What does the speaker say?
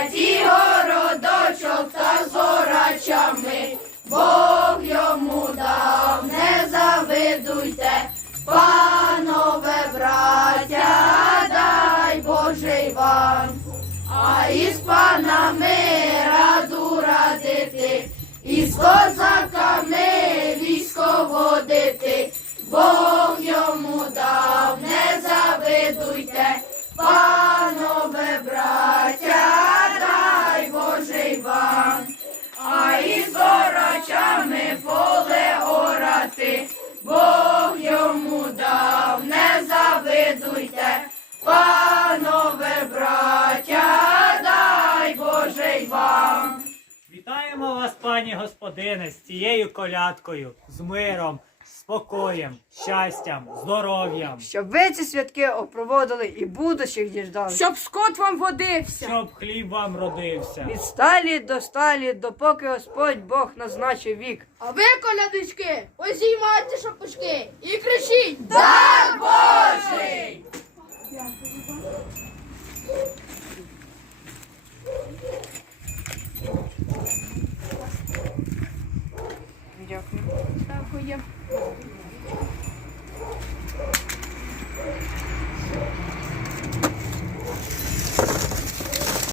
Третій городочок та з орачами, Бог йому дав, не завидуйте, панове браття, дай Божий вам, а із панами раду радити, і з козаками військо водити, Бог йому вас, пані господине, з цією колядкою, з миром, спокоєм, щастям, здоров'ям, Щоб ви ці святки опроводили і будущих діждали. щоб скот вам водився! щоб хліб вам родився. Від сталі до сталі, допоки Господь Бог назначив вік. А ви, колядочки, озіймайте шапочки і кричіть! Дар Божий! Дякую. Дякую.